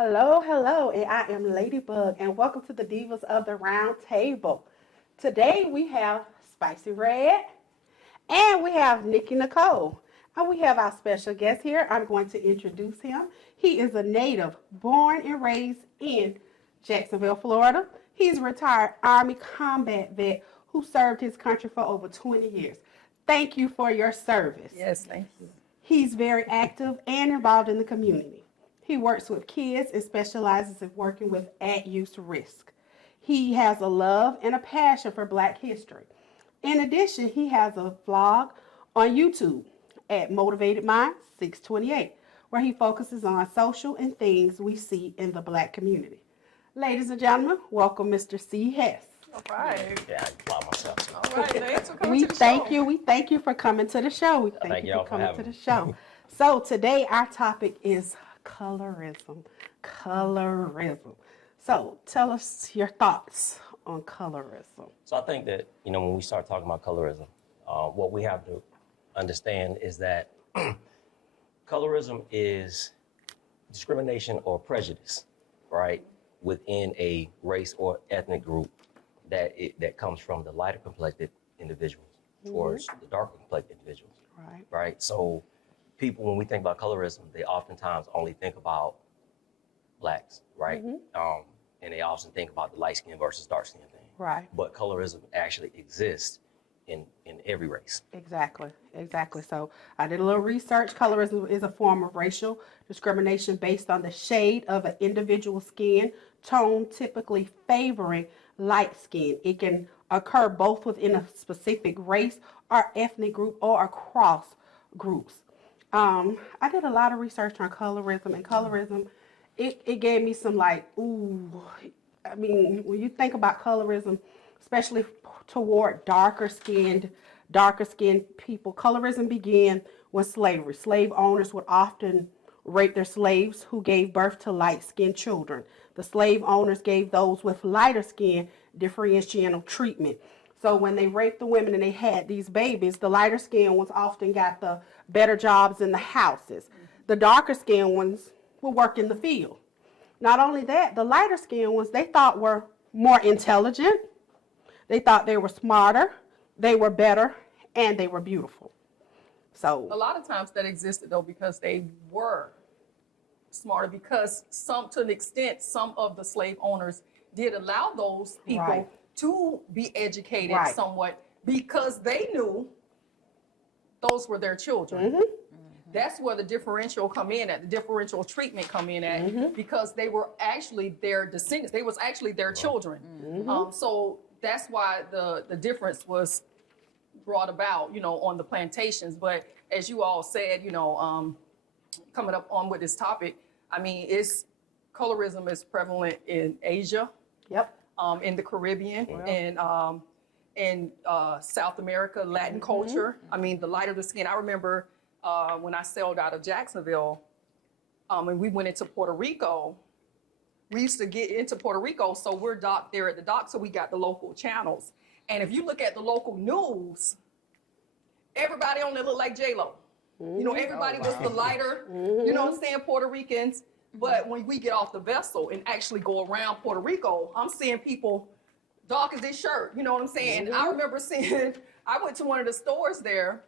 Hello, hello, and I am Ladybug, and welcome to the Divas of the Round Table. Today we have Spicy Red, and we have Nikki Nicole, and we have our special guest here. I'm going to introduce him. He is a native, born and raised in Jacksonville, Florida. He's a retired Army combat vet who served his country for over 20 years. Thank you for your service. Yes, thank you. He's very active and involved in the community. He works with kids and specializes in working with at-use risk. He has a love and a passion for Black history. In addition, he has a vlog on YouTube at MotivatedMinds 628, where he focuses on social and things we see in the Black community. Ladies and gentlemen, welcome Mr. Cee Hess. All right. Yeah, I applaud myself. All right, thanks for coming We to the thank show. you. We thank you for coming to the show. We thank you for coming to the show. So today our topic is colorism. Colorism. So tell us your thoughts on colorism. So I think that, when we start talking about colorism, what we have to understand is that colorism is discrimination or prejudice, right, within a race or ethnic group that comes from the lighter complected individuals towards the darker complected individuals, right? So people, when we think about colorism, they oftentimes only think about Blacks, right? And they often think about the light skin versus dark skin thing. Right. But colorism actually exists in every race. Exactly. So I did a little research. Colorism is a form of racial discrimination based on the shade of an individual's skin tone, typically favoring light skin. It can occur both within a specific race or ethnic group or across groups. I did a lot of research on colorism, and colorism, it gave me some when you think about colorism, especially toward darker skinned people, colorism began with slavery. Slave owners would often rape their slaves who gave birth to light-skinned children. The slave owners gave those with lighter skin differential treatment. So when they raped the women and they had these babies, the lighter skin ones often got the better jobs in the houses. The darker skin ones would work in the field. Not only that, the lighter skin ones they thought were more intelligent, they thought they were smarter, they were better, and they were beautiful. So A lot of times that existed though because they were smarter, because to an extent, some of the slave owners did allow those people to be educated somewhat because they knew those were their children. That's where the differential come in at, the differential treatment come in at, because they were actually their descendants. They was actually their children. So that's why the difference was brought about, on the plantations. But as you all said, coming up on with this topic, colorism is prevalent in Asia. In the Caribbean, and in South America, Latin culture. The lighter the skin. I remember when I sailed out of Jacksonville, and we went into Puerto Rico. We used to get into Puerto Rico, so we're docked there at the dock, so we got the local channels. And if you look at the local news, everybody only looked like J-Lo. Everybody was the lighter, you know what I'm saying, Puerto Ricans. But when we get off the vessel and actually go around Puerto Rico, I'm seeing people dark as this shirt, you know what I'm saying? And I remember I went to one of the stores there,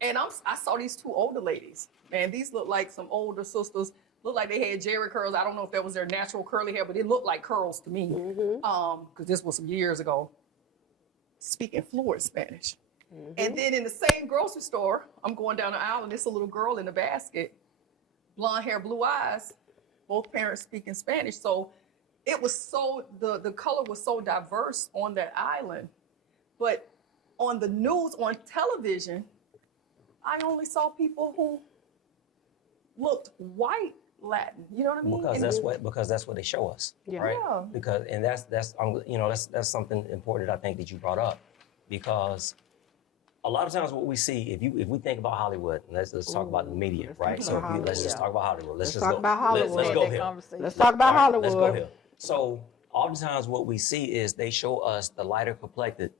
and I saw these two older ladies. Man, these look like some older sisters. Looked like they had Jerry curls. I don't know if that was their natural curly hair, but it looked like curls to me. Because this was some years ago. Speaking fluent Spanish. And then in the same grocery store, I'm going down the aisle, and there's a little girl in the basket. Blonde hair, blue eyes, both parents speaking Spanish. So it was the color was so diverse on that island. But on the news, on television, I only saw people who looked white Latin. You know what I mean? Because that's what they show us, right? Yeah. Because that's something important that I think that you brought up, because a lot of times what we see, if we think about Hollywood, let's talk about the media, right? So let's just talk about Hollywood. Let's talk about Hollywood. Let's go here. Let's talk about Hollywood. Let's go here. So oftentimes what we see is they show us the lighter complected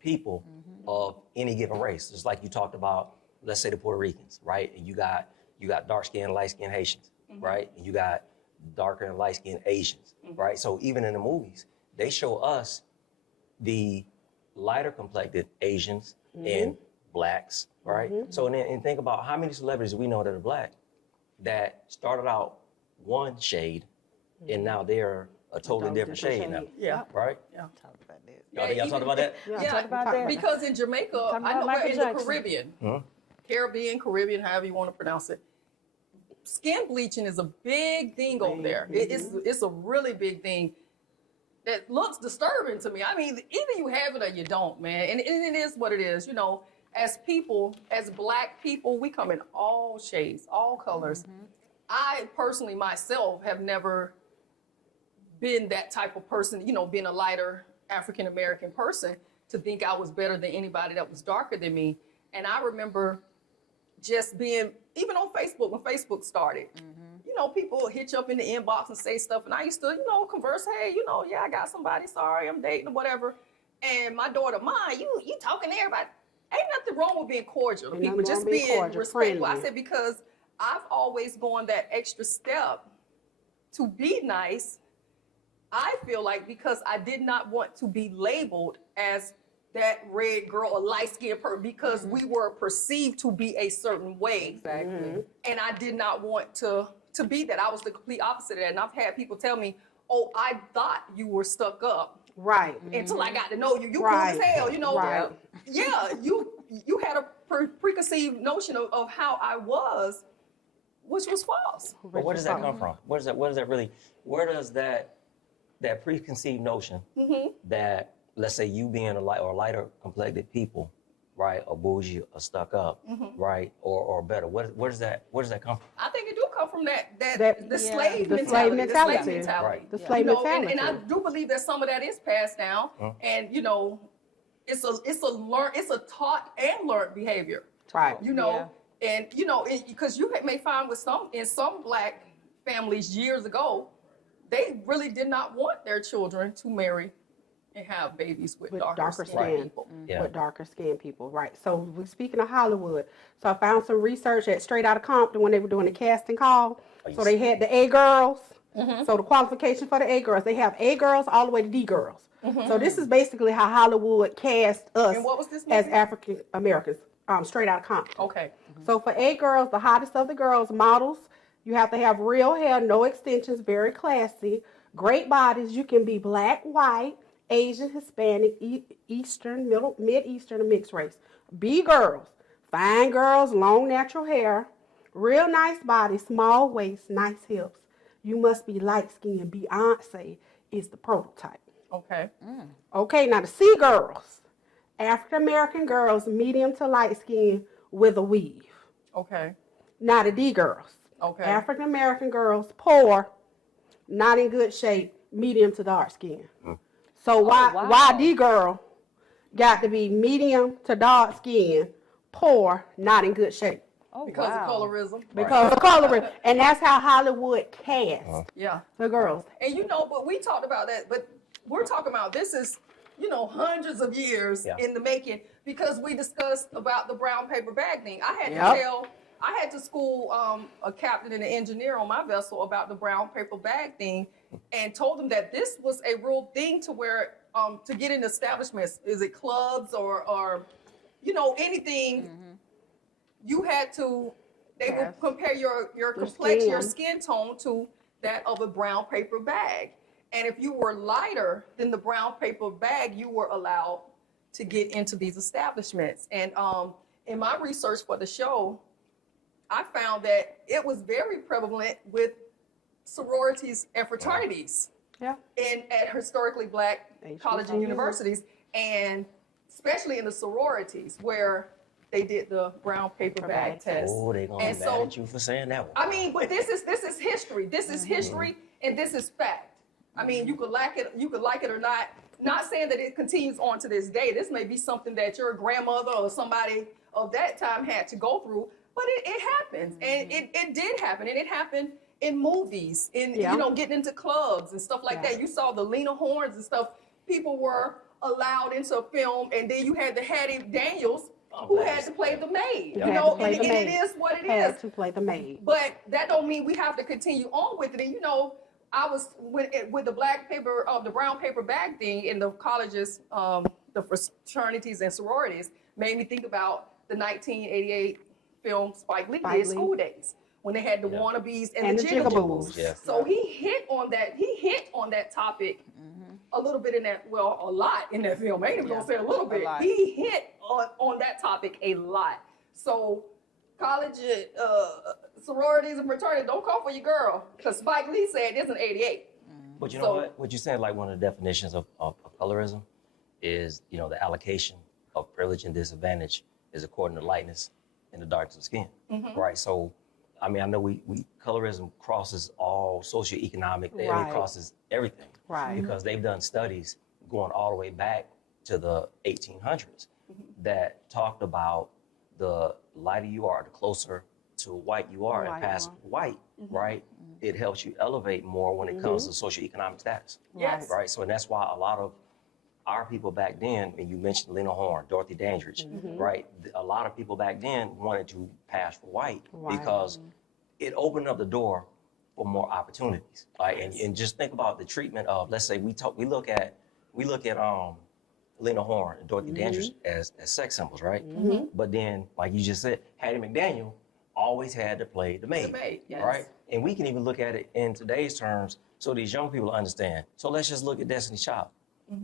people of any given race. Just like you talked about, let's say the Puerto Ricans, right? And you got dark skinned, light skinned Haitians, right? And you got darker and light-skinned Asians, right? So even in the movies, they show us the lighter complected Asians and blacks, right? So and think about how many celebrities we know that are black that started out one shade and now they're a totally different shade now, Yeah. right? Yeah. Talk about that. Y'all talk about that? Yeah, talk about that. because in Jamaica, I know Michael in Jackson. the Caribbean, Caribbean, however you want to pronounce it, skin bleaching is a big thing over there. It's a really big thing that looks disturbing to me. I mean, either you have it or you don't, man. And it is what it is. You know, as people, as black people, we come in all shades, all colors. I personally myself have never been that type of person, you know, being a lighter African-American person, to think I was better than anybody that was darker than me. And I remember just being, even on Facebook, when Facebook started, you know, people hit you up in the inbox and say stuff. And I used to, you know, converse, hey, you know, yeah, I got somebody, sorry, I'm dating or whatever. And my daughter, Mom, you talking to everybody. Ain't nothing wrong with being cordial to people, just being cordial, respectful. friendly. I said, because I've always gone that extra step to be nice. I feel like because I did not want to be labeled as that red girl or light-skinned person, because we were perceived to be a certain way. Exactly. And I did not want to be that. I was the complete opposite of that. And I've had people tell me, oh, I thought you were stuck up. Right. Until I got to know you. You Right. cool as hell, you know. Right. Yeah, you had a preconceived notion of how I was, which was false. But where does that come from? Where does that preconceived notion that, let's say you being a lighter complected people, right, or bougie or stuck up, right, or better, where does that come from? I think it do come from the slave the mentality. slave The mentality. slave mentality. Right. The slave You know, mentality. and I do believe that some of that is passed down, and you know, it's a taught and learned behavior. Right. You know, and you know, because you may find in some black families years ago, they really did not want their children to marry and have babies with darker skin people. Yeah. With darker skinned people, right. So we're speaking of Hollywood. So I found some research at Straight Outta Compton when they were doing the casting call. So they had the A girls. So the qualification for the A girls, they have A girls all the way to D girls. So this is basically how Hollywood cast us And what was this as movie? African Americans, Straight Outta Compton. Okay. So for A girls, the hottest of the girls, models, you have to have real hair, no extensions, very classy, great bodies. You can be black, white, Asian, Hispanic, Eastern, Mid-Eastern, or mixed race. B girls, fine girls, long natural hair, real nice body, small waist, nice hips. You must be light-skinned. Beyonce is the prototype. Okay. Okay, now the C girls, African-American girls, medium to light-skinned with a weave. Okay. Now the D girls. Okay. African-American girls, poor, not in good shape, medium to dark skin. So why D girl got to be medium to dark skin, poor, not in good shape? Oh, Because wow. of colorism. Because of colorism. And that's how Hollywood cast Yeah. the girls. And you know, but we talked about that, but we're talking about this is, you know, hundreds of years Yeah. in the making, because we discussed about the brown paper bag thing. I had to school a captain and an engineer on my vessel about the brown paper bag thing, and told them that this was a real thing to where to get in establishments, is it clubs or you know, anything, you had to, they would compare your complexion, your skin tone to that of a brown paper bag. And if you were lighter than the brown paper bag, you were allowed to get into these establishments. And in my research for the show, I found that it was very prevalent with sororities and fraternities Yeah. at historically black colleges and universities, and especially in the sororities where they did the brown paper bag test. Oh, they gonna be And mad so- at you for saying that one. I mean, but this is history. This is history, and this is fact. I mean, you could like it or not. Not saying that it continues on to this day. This may be something that your grandmother or somebody of that time had to go through, but it happens, and it did happen, and it happened in movies, in you know, getting into clubs and stuff like that. You saw the Lena Hornes and stuff. People were allowed into a film, and then you had the Hattie Daniels who had to play the maid. Yeah. You Had know, to play and the it maid. is what it Had is. to play the maid. But that don't mean we have to continue on with it. And you know, I was with the black paper, the brown paper bag thing in the colleges, the fraternities and sororities made me think about the 1988 film Spike Lee did, School Days, when they had the wannabes and the jigaboos. Yeah. So he hit on that topic a little bit in that, well, a lot in that film. I ain't even gonna say a little bit. He hit on that topic a lot. So college sororities and fraternities, don't call for your girl, because Spike Lee said this in '88. But you know what you said, like one of the definitions of colorism is, you know, the allocation of privilege and disadvantage is according to lightness and the darkness of skin, right? So, I mean, I know we colorism crosses all socioeconomic, and it crosses everything, Right. because they've done studies going all the way back to the 1800s that talked about the lighter you are, the closer to white you are, and past white, right? It helps you elevate more when it comes to socioeconomic status. Yes. Right. So, and that's why a lot of our people back then, and you mentioned Lena Horne, Dorothy Dandridge, right? A lot of people back then wanted to pass for white because it opened up the door for more opportunities. Right. And just think about the treatment of, let's say we look at Lena Horne and Dorothy Dandridge as sex symbols, right? But then, like you just said, Hattie McDaniel always had to play the maid, right? And we can even look at it in today's terms so these young people understand. So let's just look at Destiny's Child.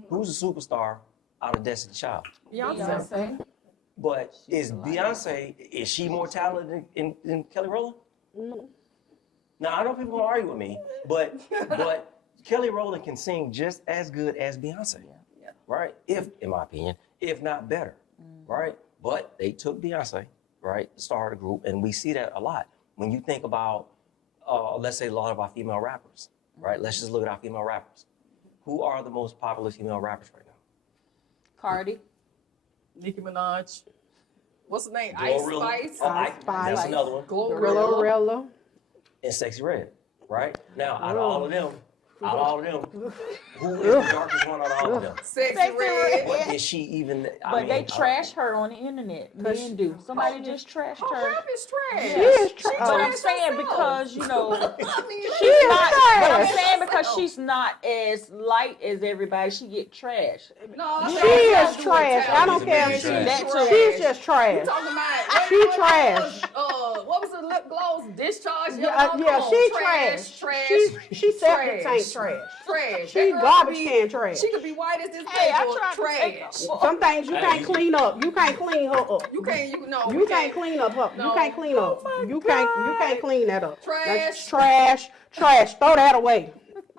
Who's a superstar out of Destiny's Child? Beyonce. But Beyonce, is she more talented than Kelly Rowland? Now, I know people gonna argue with me, but Kelly Rowland can sing just as good as Beyonce, right? In my opinion, if not better, right? But they took Beyonce, right, the star of the group, and we see that a lot. When you think about, let's say a lot of our female rappers, right? Let's just look at our female rappers. Who are the most popular female rappers right now? Cardi. Nicki Minaj. What's the name? Glorilla. Ice Spice. Ice Spice. That's another one. Glorilla. And Sexy Red, right? Now, out of all of them, who is the darkest one out of all of them? Sexy Red. But is she even? But they trash her on the internet. Men do. Somebody just trashed Her her. rap is trash. She is trash. But I'm saying because, you know, I mean, She is but I'm trash. saying because she's not as light as everybody, she get trashed. no, She is trash. I don't care if She's a she's trash. she's just You trash. talking about She trash. What was the lip gloss? Discharge? Yeah, she trash. She septic tank trash. Trash. She That girl garbage could be- can trash. She could be white as this Hey, I paper. tried to take Trash. Some things you can't clean up. You can't clean her up. You can't. You can't clean up her. You No. can't clean up. You can't clean that up. That's Trash. trash. Throw that away.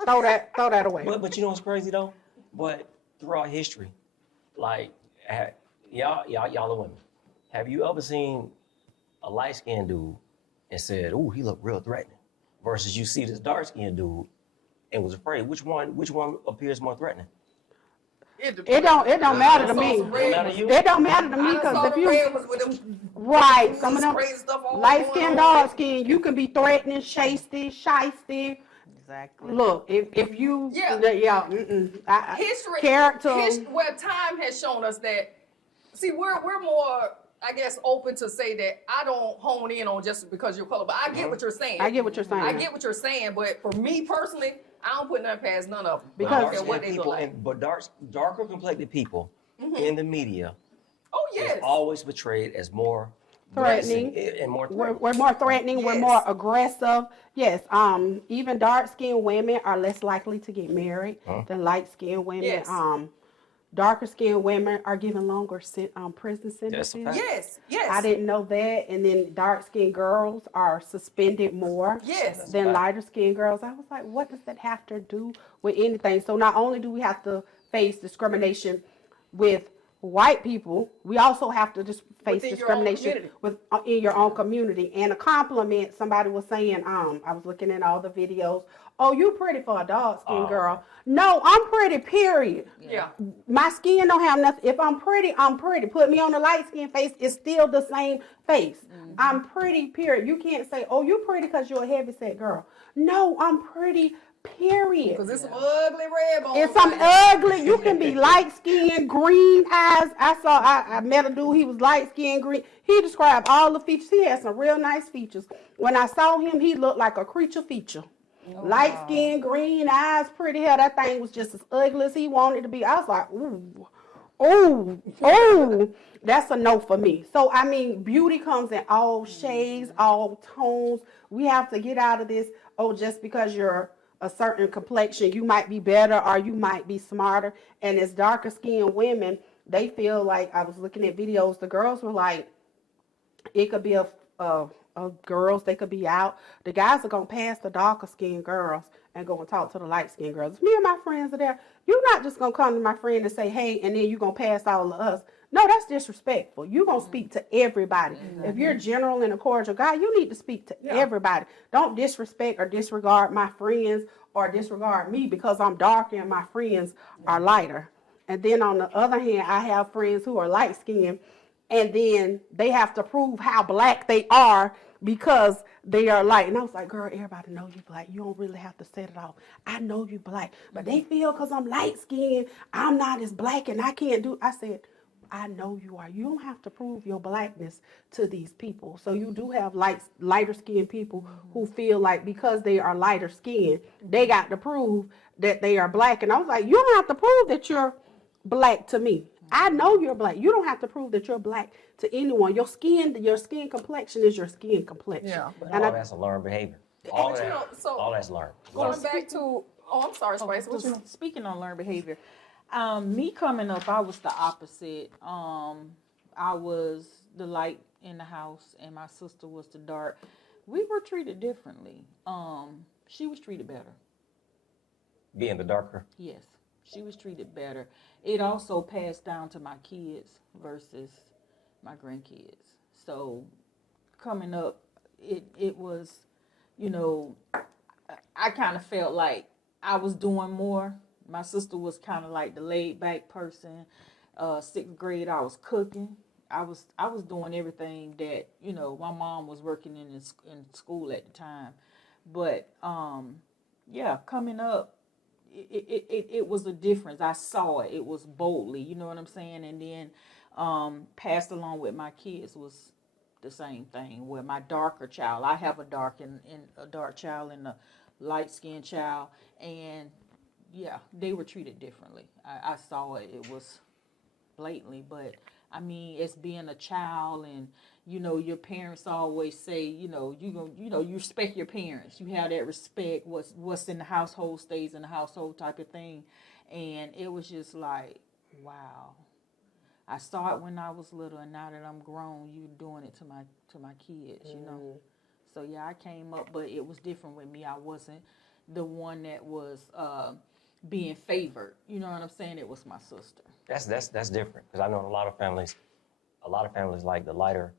Throw that away. But you know what's crazy though? But throughout history, like y'all are women. Have you ever seen a light skinned dude and said, "Ooh, he looked real threatening," versus you see this dark skinned dude and was afraid? Which one appears more threatening? It don't matter to me. It don't matter to me because if you right, some of them light skin, dark skin, you can be threatening, shysty. Exactly. Look, if you history, character. where time has shown us that. See, we're more, I guess, open to say that I don't hone in on just because you're color, but I get what you're saying. I get what you're saying. I get what you're saying, but for me personally, I don't put nothing past none of them. Because- I don't care what they look people, like. but darker complected people in the media Oh yes. is always portrayed as more Threatening. menacing and more We're threatening. more threatening. We're Yes. more aggressive. Yes. Even dark-skinned women are less likely to get married than light-skinned women. Yes. Darker-skinned women are given longer prison sentences. fact. Yes. I didn't know that. And then dark-skinned girls are suspended more Yes. than lighter-skinned girls. I was like, what does that have to do with anything? So not only do we have to face discrimination with white people, we also have to just face Within your own discrimination in your own community. And a compliment, somebody was saying, I was looking at all the videos. Oh, you pretty for a dark-skinned girl. No, I'm pretty, period. Yeah. My skin don't have nothing. If I'm pretty, I'm pretty. Put me on a light skin face, it's still the same face. I'm pretty, period. You can't say, oh, you pretty because you're a heavy set girl. No, I'm pretty, period. Because it's some ugly red bones. It's some ugly. You can be light skinned, green eyes. I met a dude. He was light skinned, green. He described all the features. He had some real nice features. When I saw him, he looked like a creature feature. Light skin, green eyes, pretty hair. That thing was just as ugly as he wanted to be. I was like, ooh, ooh, that's a no for me. So, I mean, beauty comes in all shades, all tones. We have to get out of this, just because you're a certain complexion, you might be better or you might be smarter. And as darker skinned women, they feel like, I was looking at videos, the girls were like, it could be a girls, they could be out. The guys are going to pass the darker skinned girls and go and talk to the light skinned girls. If me and my friends are there, you're not just going to come to my friend and say, hey, and then you're going to pass all of us. No, that's disrespectful. You're going to speak to everybody. If you're general and a cordial guy, you need to speak to everybody. Don't disrespect or disregard my friends or disregard me because I'm darker and my friends are lighter. And then on the other hand, I have friends who are light skinned, and then they have to prove how black they are because they are light. And I was like, girl, everybody know you black. You don't really have to set it off. I know you black. But they feel because I'm light skinned, I'm not as black and I can't do. I said, I know you are. You don't have to prove your blackness to these people. So you do have lighter skinned people who feel like because they are lighter skinned, they got to prove that they are black. And I was like, you don't have to prove that you're black to me. I know you're black. You don't have to prove that you're black to anyone. Your skin complexion is your skin complexion. Yeah. And all that's a learned behavior. All that's learned. Going back to, I'm sorry, Spice. Speaking on learned behavior, me coming up, I was the opposite. I was the light in the house, and my sister was the dark. We were treated differently. She was treated better. Being the darker? Yes, she was treated better. It also passed down to my kids versus my grandkids. So coming up, it was, I kind of felt like I was doing more. My sister was kind of like the laid back person. 6th grade, I was cooking. I was doing everything that, my mom was working in school at the time. But coming up, it was a difference. I saw it. It was boldly, you know what I'm saying? And then passed along with my kids was the same thing. Where my darker child, I have a dark child and a light-skinned child, and they were treated differently. I saw it. It was blatantly, but I mean, as being a child, and your parents always say, you respect your parents. You have that respect. What's in the household stays in the household type of thing, and it was just like, wow. I saw it when I was little, and now that I'm grown, you doing it to my kids, So I came up, but it was different with me. I wasn't the one that was being favored. You know what I'm saying? It was my sister. That's different, because I know a lot of families like the lighter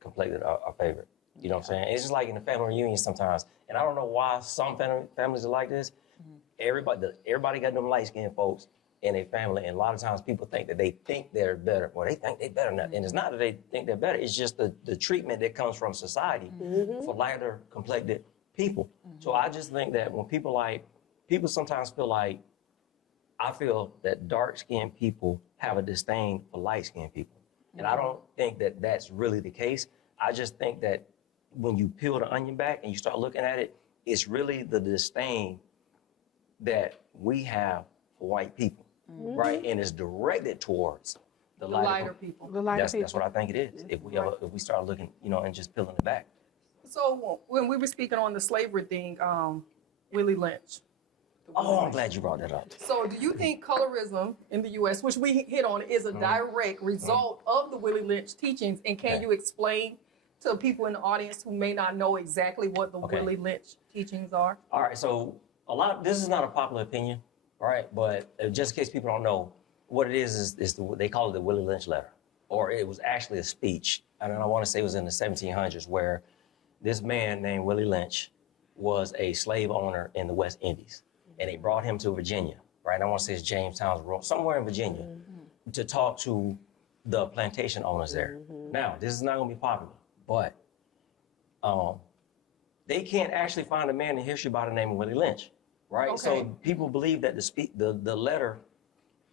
complected are favored. You know what I'm saying? It's just like in the family reunion sometimes, and I don't know why some families are like this. Everybody got them light skinned folks in their family, and a lot of times people think that they think they're better, or they think they're better than that. And it's not that they think they're better, it's just the treatment that comes from society for lighter complected people. So I just think that when people sometimes feel like, I feel that dark-skinned people have a disdain for light-skinned people. And I don't think that that's really the case. I just think that when you peel the onion back and you start looking at it, it's really the disdain that we have for white people, right? And it's directed towards the lighter people. That's what I think it is. If we start looking, and just peeling it back. So when we were speaking on the slavery thing, Willie Lynch. Oh, I'm glad you brought that up. So do you think colorism in the U.S., which we hit on, is a direct result of the Willie Lynch teachings? And can you explain to people in the audience who may not know exactly what the Willie Lynch teachings are? All right, so this is not a popular opinion, all right? But just in case people don't know, what it is they call it the Willie Lynch letter, or it was actually a speech. And I want to say it was in the 1700s, where this man named Willie Lynch was a slave owner in the West Indies. And they brought him to Virginia, right? I want to say it's Jamestown, somewhere in Virginia, to talk to the plantation owners there. Now, this is not going to be popular, but they can't actually find a man in history by the name of Willie Lynch, right? Okay. So people believe that the letter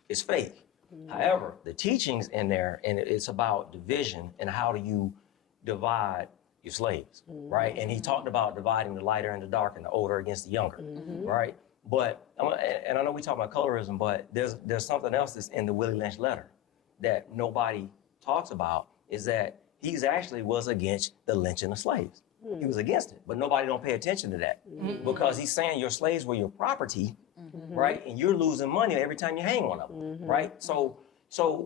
is fake. However, the teachings in there, and it's about division and how do you divide your slaves, right? And he talked about dividing the lighter and the dark and the older against the younger, right? But, and I know we talk about colorism, but there's something else that's in the Willie Lynch letter that nobody talks about, is that he's actually was against the lynching of slaves. He was against it, but nobody don't pay attention to that because he's saying your slaves were your property, right? And you're losing money every time you hang one of them, right? So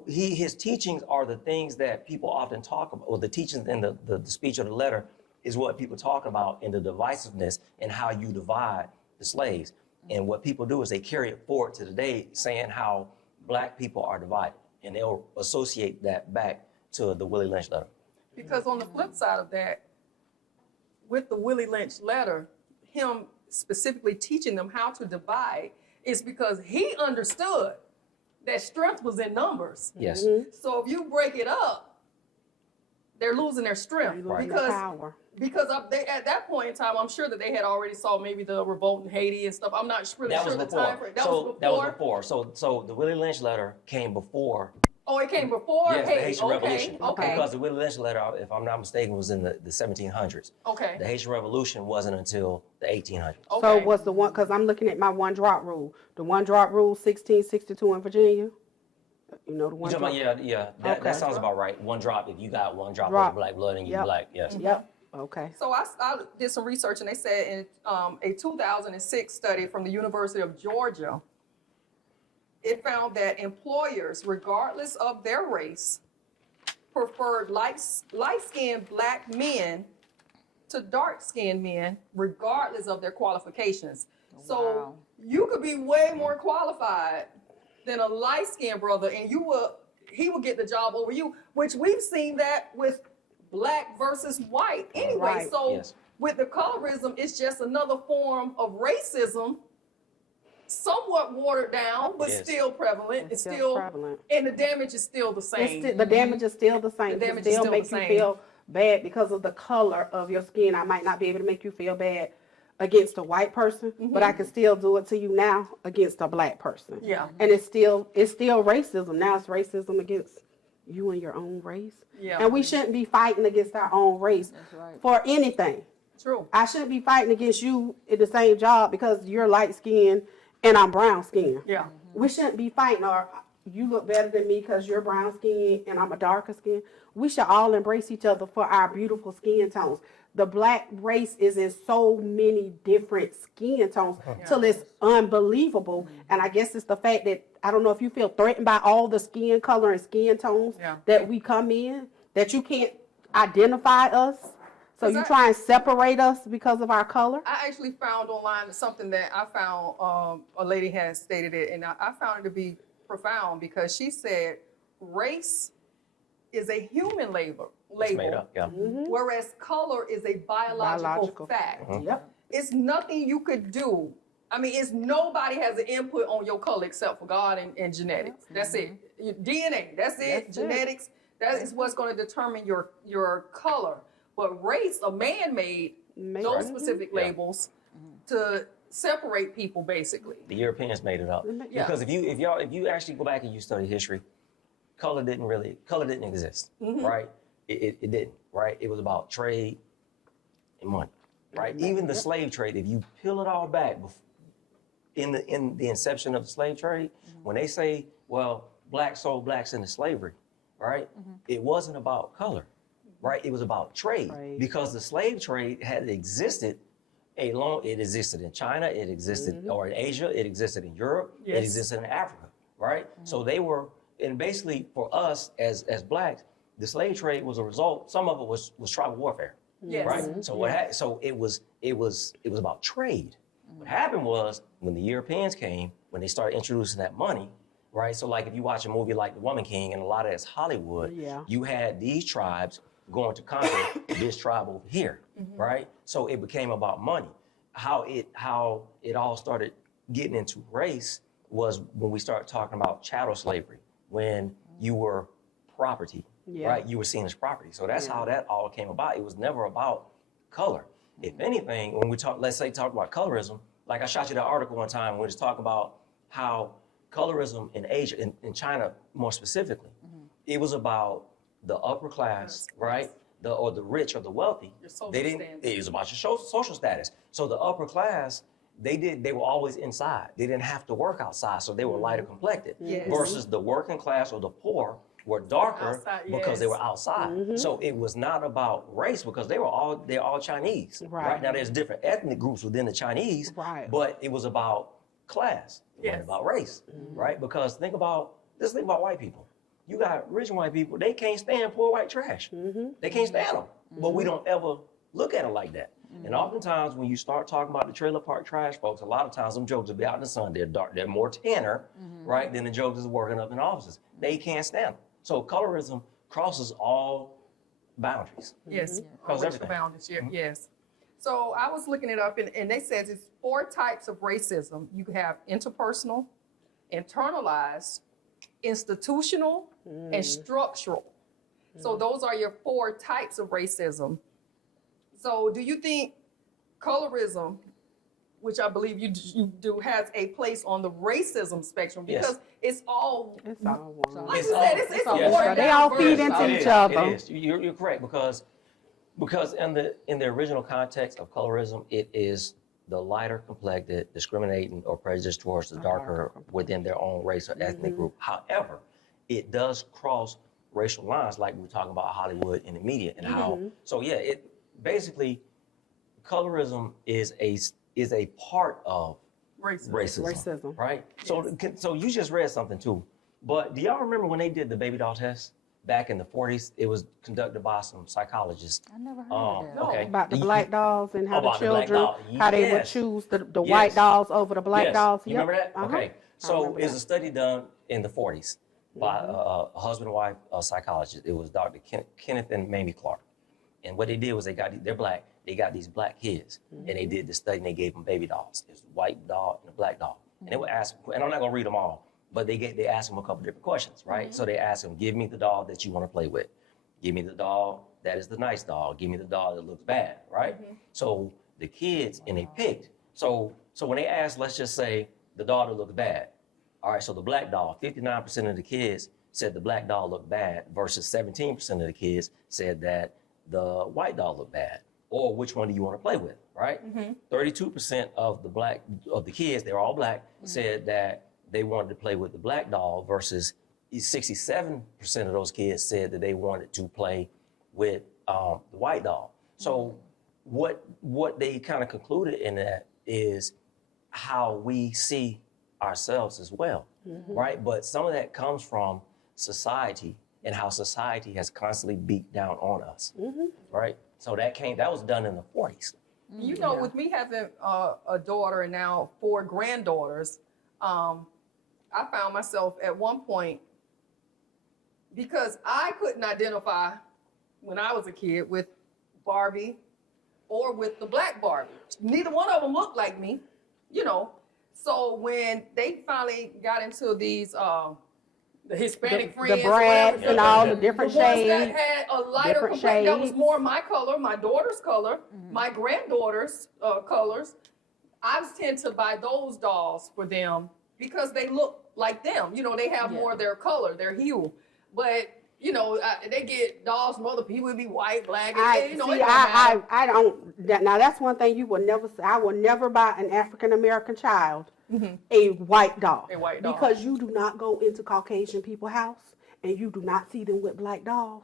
his teachings are the things that people often talk about, or the teachings in the speech or the letter is what people talk about in the divisiveness and how you divide the slaves. And what people do is they carry it forward to today, saying how black people are divided, and they'll associate that back to the Willie Lynch letter. Because on the flip side of that, with the Willie Lynch letter, him specifically teaching them how to divide is because he understood that strength was in numbers. Yes. So if you break it up, they're losing their strength. Losing Because their power. Because at that point in time, I'm sure that they had already saw maybe the revolt in Haiti and stuff. I'm not really That sure was the before. time frame. That was before. So the Willie Lynch letter came before. Oh, it came before Yes, the Haiti. Haitian Revolution. Okay. Because the Willie Lynch letter, if I'm not mistaken, was in the 1700s. Okay. The Haitian Revolution wasn't until the 1800s. Okay. So what's the one, because I'm looking at my one drop rule. The one drop rule, 1662 in Virginia. You know the You one talking drop? about, yeah, that Okay. sounds about right. One drop, if you got one drop Drop. of black blood and you Yep. black, yes. Yep. Okay. So I did some research, and they said in a 2006 study from the University of Georgia, it found that employers, regardless of their race, preferred light-skinned black men to dark-skinned men, regardless of their qualifications. So Wow. you could be way more qualified than a light-skinned brother, and he will get the job over you, which we've seen that with black versus white anyway. Right. So Yes. with the colorism, it's just another form of racism, somewhat watered down, but Yes. still prevalent. It's still still prevalent. and the damage is still the It's same. the damage is still the same. The It damage is still still make the you same. feel bad because of the color of your skin. I might not be able to make you feel bad against a white person, but I can still do it to you now against a black person. Yeah. And it's still racism. Now it's racism against you and your own race. Yeah. And we shouldn't be fighting against our own race right. for anything. True. I shouldn't be fighting against you in the same job because you're light skinned and I'm brown skinned. Yeah. We shouldn't be fighting, or you look better than me because you're brown skinned and I'm a darker skin. We should all embrace each other for our beautiful skin tones. The black race is in so many different skin tones till it's unbelievable. And I guess it's the fact that, I don't know if you feel threatened by all the skin color and skin tones Yeah. that we come in, that you can't identify us. So you I- try and separate us because of our color? I actually found online something that I found, a lady had stated it, and I found it to be profound because she said race is a human label, It's made up, yeah. whereas color is a biological fact. Yep. It's nothing you could do. I mean, it's nobody has an input on your color except for God and genetics. That's it. Your DNA, that's it. That's it. Genetics, that is what's going to determine your color. But race, a man made those specific Yeah. labels to separate people, basically. The Europeans made it up. Yeah. Because if you actually go back and you study history, color didn't exist, right? It didn't, right? It was about trade and money, right? Even the slave trade, if you peel it all back, in the inception of the slave trade, when they say, well, blacks sold blacks into slavery, right? It wasn't about color, right? It was about trade, Trade. because the slave trade had existed it existed in China, it existed, or in Asia, it existed in Europe, Yes. it existed in Africa, right? So they were, and basically for us as blacks, the slave trade was a result, some of it was tribal warfare, Yes. right? So it was about trade. What happened was when the Europeans came, when they started introducing that money, right? So like if you watch a movie like The Woman King, and a lot of it's Hollywood, Yeah. you had these tribes going to conquer this tribe over here, right? So it became about money. How it all started getting into race was when we started talking about chattel slavery, when you were property, Yeah. right? You were seen as property. So that's how that all came about. It was never about color. If anything, when we talk about colorism, like I shot you that article one time when it's talking about how colorism in Asia, in China more specifically, it was about the upper class, right? Or the rich or the wealthy. Your social It was about your social status. So the upper class, they were always inside. They didn't have to work outside, so they were lighter complected. Yes. Versus the working class or the poor were darker Outside, because they yes. were outside. So it was not about race because they're all Chinese. Right now, there's different ethnic groups within the Chinese, but it was about class. It wasn't about race, right? Because think about white people. You got rich white people, they can't stand poor white trash. They can't stand them. But we don't ever look at it like that. And oftentimes when you start talking about the trailer park trash folks, a lot of times them jokers will be out in the sun. They're dark, they're more tanner, right, than the jokers working up in offices. They can't stand them. So colorism crosses all boundaries. Yes, Across racial everything. boundaries, yes. So I was looking it up, and they said it's 4 types of racism. You have interpersonal, internalized, institutional, and structural. So those are your 4 types of racism. So do you think colorism, which I believe you do, has a place on the racism spectrum? Because it's all one. like you said, it's a Yes. watered They down all feed version into of each it. other. It is. You're correct because in the original context of colorism, it is the lighter complected discriminating or prejudice towards the darker within their own race or ethnic group. However, it does cross racial lines, like we're talking about Hollywood and the media and how. So yeah, it basically colorism is a part of racism. Right? So you just read something too. But do y'all remember when they did the baby doll test back in the 40s? It was conducted by some psychologists. I never heard of that. Okay. About the black dolls and how the About the black children, doll. how they would Yes. choose the white dolls over the black dolls. You remember that? Uh-huh. Okay. So remember it's that. a study done in the 40s by a husband and wife psychologist. It was Dr. Kenneth and Mamie Clark. And what they did was they're black. They got these black kids, and they did the study, and they gave them baby dolls. There's a white doll and a black doll. And they would ask, and I'm not gonna read them all, but they asked them a couple different questions, right? So they asked them, give me the doll that you wanna play with. Give me the doll that is the nice doll. Give me the doll that looks bad, right? So the kids, and they picked. So when they asked, let's just say the doll that looked bad. All right, so the black doll, 59% of the kids said the black doll looked bad versus 17% of the kids said that the white doll looked bad. Or which one do you want to play with, right? 32% of the kids, they were all black, said that they wanted to play with the black doll versus 67% of those kids said that they wanted to play with the white doll. So what they kind of concluded in that is how we see ourselves as well, right? But some of that comes from society and how society has constantly beat down on us, right? So that was done in the 40s. You know, with me having a daughter and now 4 granddaughters, I found myself at one point, because I couldn't identify when I was a kid with Barbie or with the black Barbie. Neither one of them looked like me, you know. So when they finally got into these the Hispanic friends, The brads and all the different the ones shades. that had a lighter different complexion, that was shades. more my color, my daughter's color, my granddaughter's colors. I tend to buy those dolls for them because they look like them. You know, they have more of their color, their hue. But you know, they get dolls from other people. It be white, black. And, you know, it don't matter. I don't. Now that's one thing you will never say. I will never buy an African American child a white doll. A white doll. Because you do not go into Caucasian people's house and you do not see them with black dolls.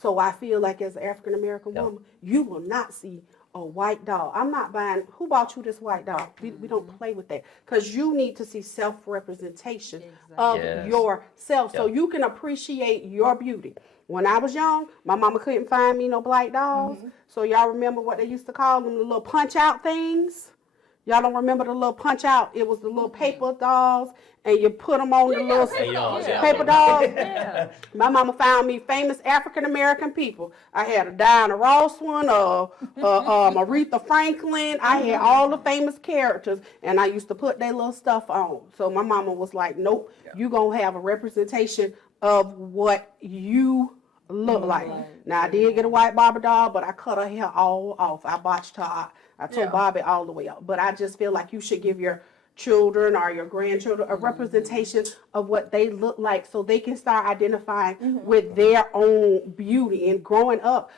So I feel like as an African American woman, you will not see a white doll. I'm not buying. Who bought you this white doll? We don't play with that because you need to see self-representation of yourself so you can appreciate your beauty. When I was young, my mama couldn't find me no black dolls. So y'all remember what they used to call them, the little punch out things? Y'all don't remember the little punch out? It was the little paper dolls, and you put them on the little paper dolls. My mama found me famous African American people. I had a Diana Ross one, Aretha Franklin. I had all the famous characters, and I used to put their little stuff on. So my mama was like, "Nope, you gonna have a representation of what you look like. Now, I did get a white Barbie doll, but I cut her hair all off. I botched her. I took Barbie all the way up. But I just feel like you should give your children or your grandchildren a representation of what they look like so they can start identifying with their own beauty. And growing up,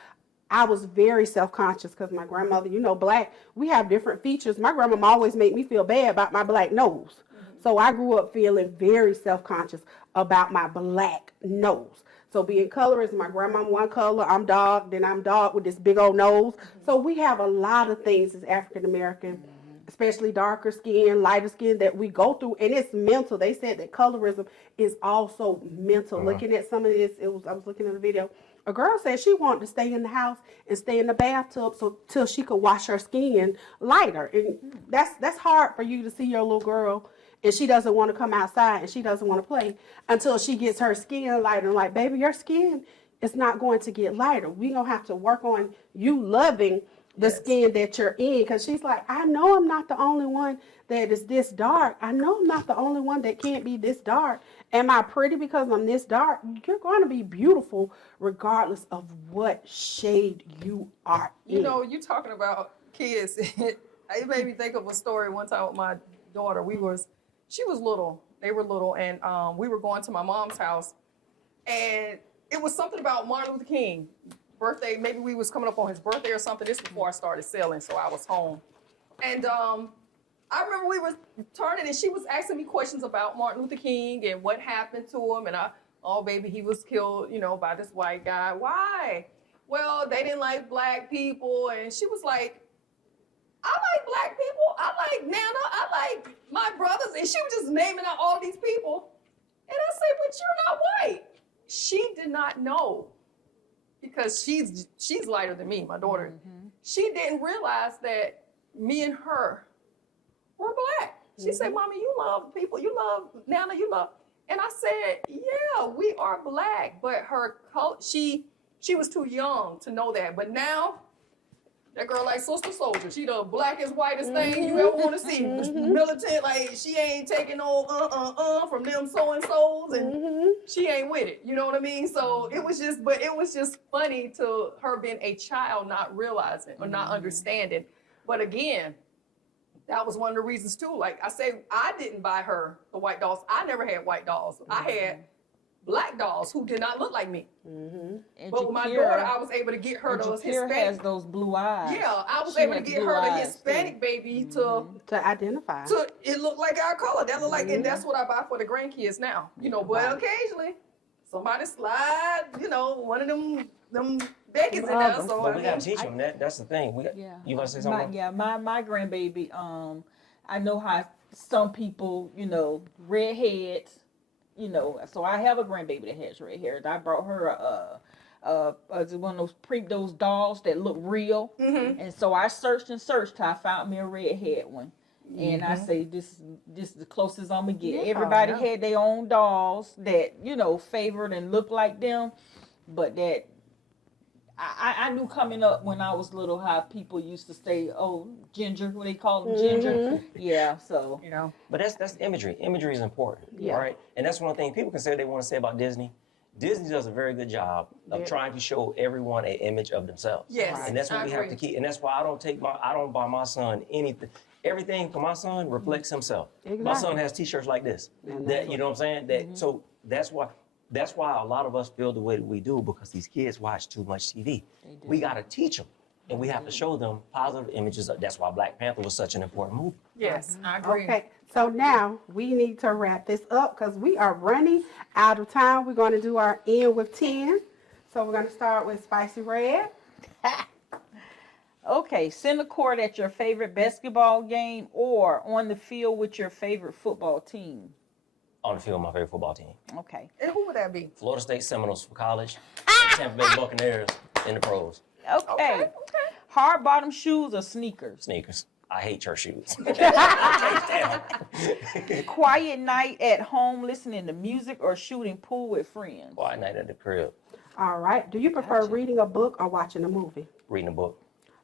I was very self-conscious because my grandmother, black, we have different features. My grandmama always made me feel bad about my black nose. So I grew up feeling very self-conscious about my black nose. So being colorist, my grandma one color, I'm dark, then I'm dark with this big old nose. So we have a lot of things as African American, especially darker skin, lighter skin, that we go through, and it's mental. They said that colorism is also mental. Looking at some of this, I was looking at a video. A girl said she wanted to stay in the house and stay in the bathtub till she could wash her skin lighter. And that's hard for you to see your little girl, and she doesn't want to come outside and she doesn't want to play until she gets her skin lighter. And like, baby, your skin is not going to get lighter. We're going to have to work on you loving the skin that you're in. Because she's like, I know I'm not the only one that is this dark. I know I'm not the only one that can't be this dark. Am I pretty because I'm this dark? You're going to be beautiful regardless of what shade you are in. You talking about kids. It made me think of a story one time with my daughter. She was little. They were little, and we were going to my mom's house, and it was something about Martin Luther King birthday. Maybe we was coming up on his birthday or something. This was before I started selling, so I was home. And I remember we were turning, and she was asking me questions about Martin Luther King and what happened to him. And baby, he was killed, by this white guy. Why? Well, they didn't like black people. And she was like, I like black people. I like Nana. I like my brothers. And she was just naming out all these people. And I said, but you're not white. She did not know, because she's lighter than me, my daughter. She didn't realize that me and her were black. She said, Mommy, you love people. You love Nana. You love. And I said, yeah, we are black. But her color, she was too young to know that. But now, that girl like Sister Soldier. She the blackest, whitest thing you ever want to see. Militant, like she ain't taking no from them so-and-sos, and she ain't with it. You know what I mean? So it was just funny to her being a child, not realizing or not understanding. But again, that was one of the reasons too. Like I say, I didn't buy her the white dolls. I never had white dolls. I had black dolls who did not look like me. But with my daughter, I was able to get her those Hispanic. Has those blue eyes. Yeah, I was able to get her the Hispanic baby to identify. It looked like our color. That looked like, and that's what I buy for the grandkids now. But occasionally somebody slide, one of them Becky's in there. So but we gotta teach them that. That's the thing. You want to say something? My grandbaby. I know how some people, redheads. So I have a grandbaby that has red hair. I brought her one of those dolls that look real, and so I searched and searched till I found me a redhead one. And I say this is the closest I'm gonna get. Everybody had their own dolls that favored and looked like them, but that I knew coming up when I was little how people used to say, "Oh, ginger," what they call them, ginger. Yeah, so But that's imagery. Imagery is important, right? And that's one thing people can say they want to say about Disney. Disney does a very good job of trying to show everyone an image of themselves. Yes, and that's what we have to keep. And that's why I don't buy my son anything. Everything for my son reflects himself. Exactly. My son has T-shirts like this. That you know what I'm saying? So that's why a lot of us feel the way that we do, because these kids watch too much TV. We got to teach them, and we have to show them positive images. That's why Black Panther was such an important movie. Yes, I agree. Okay, so now we need to wrap this up because we are running out of time. We're going to do our end with 10. So we're going to start with Spicy Red. Okay, center court at your favorite basketball game or on the field with your favorite football team. On the field, my favorite football team. Okay. And who would that be? Florida State Seminoles for college, and Tampa Bay Buccaneers in the pros. Okay. Hard bottom shoes or sneakers? Sneakers. I hate church shoes. Quiet night at home listening to music or shooting pool with friends? Quiet night at the crib. All right. Do you prefer reading a book or watching a movie? Reading a book.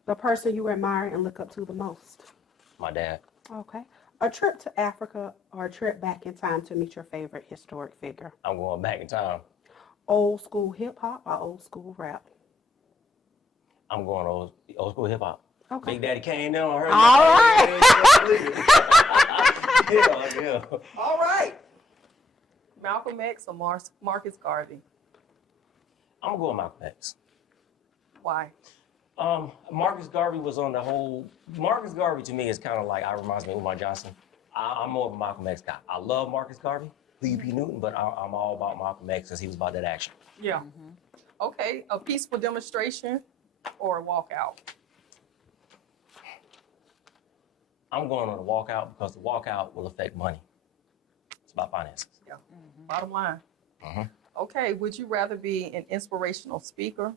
The person you admire and look up to the most? My dad. Okay. A trip to Africa or a trip back in time to meet your favorite historic figure? I'm going back in time. Old school hip hop or old school rap? I'm going old school hip hop. Okay. Big Daddy Kane now. I heard All right. Yeah. All right. Malcolm X or Marcus Garvey? I'm going Malcolm X. Why? Marcus Garvey was on the whole. Marcus Garvey to me is kind of like, reminds me of Umar Johnson. I'm more of a Malcolm X guy. I love Marcus Garvey, P. Newton, but I'm all about Malcolm X because he was about that action. Yeah. Okay, a peaceful demonstration or a walkout? I'm going on a walkout because the walkout will affect money. It's about finances. Yeah. Bottom line. Okay, would you rather be an inspirational speaker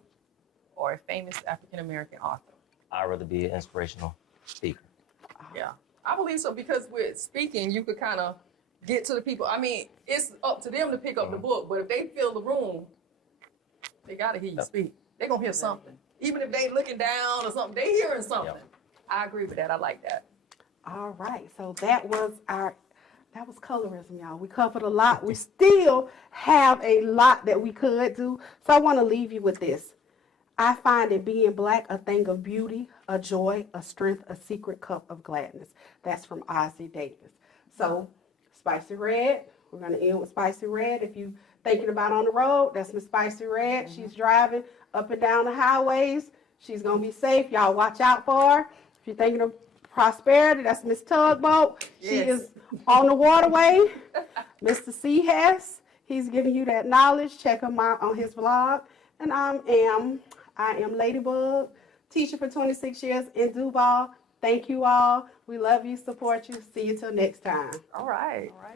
or a famous African American author? I'd rather be an inspirational speaker. Yeah, I believe so because with speaking, you could kind of get to the people. I mean, it's up to them to pick up the book, but if they fill the room, they got to hear you speak. They're going to hear something. Even if they looking down or something, they hearing something. Yep. I agree with that. I like that. All right, so that was colorism, y'all. We covered a lot. We still have a lot that we could do. So I want to leave you with this. I find in being black a thing of beauty, a joy, a strength, a secret cup of gladness. That's from Ozzie Davis. So Spicy Red, we're going to end with Spicy Red. If you thinking about on the road, that's Miss Spicy Red. She's driving up and down the highways. She's going to be safe. Y'all watch out for her. If you're thinking of prosperity, that's Miss Tugboat. She is on the waterway. Mr. Cee Hess, he's giving you that knowledge. Check him out on his vlog. And I am Ladybug, teacher for 26 years in Duval. Thank you all. We love you, support you. See you till next time. All right.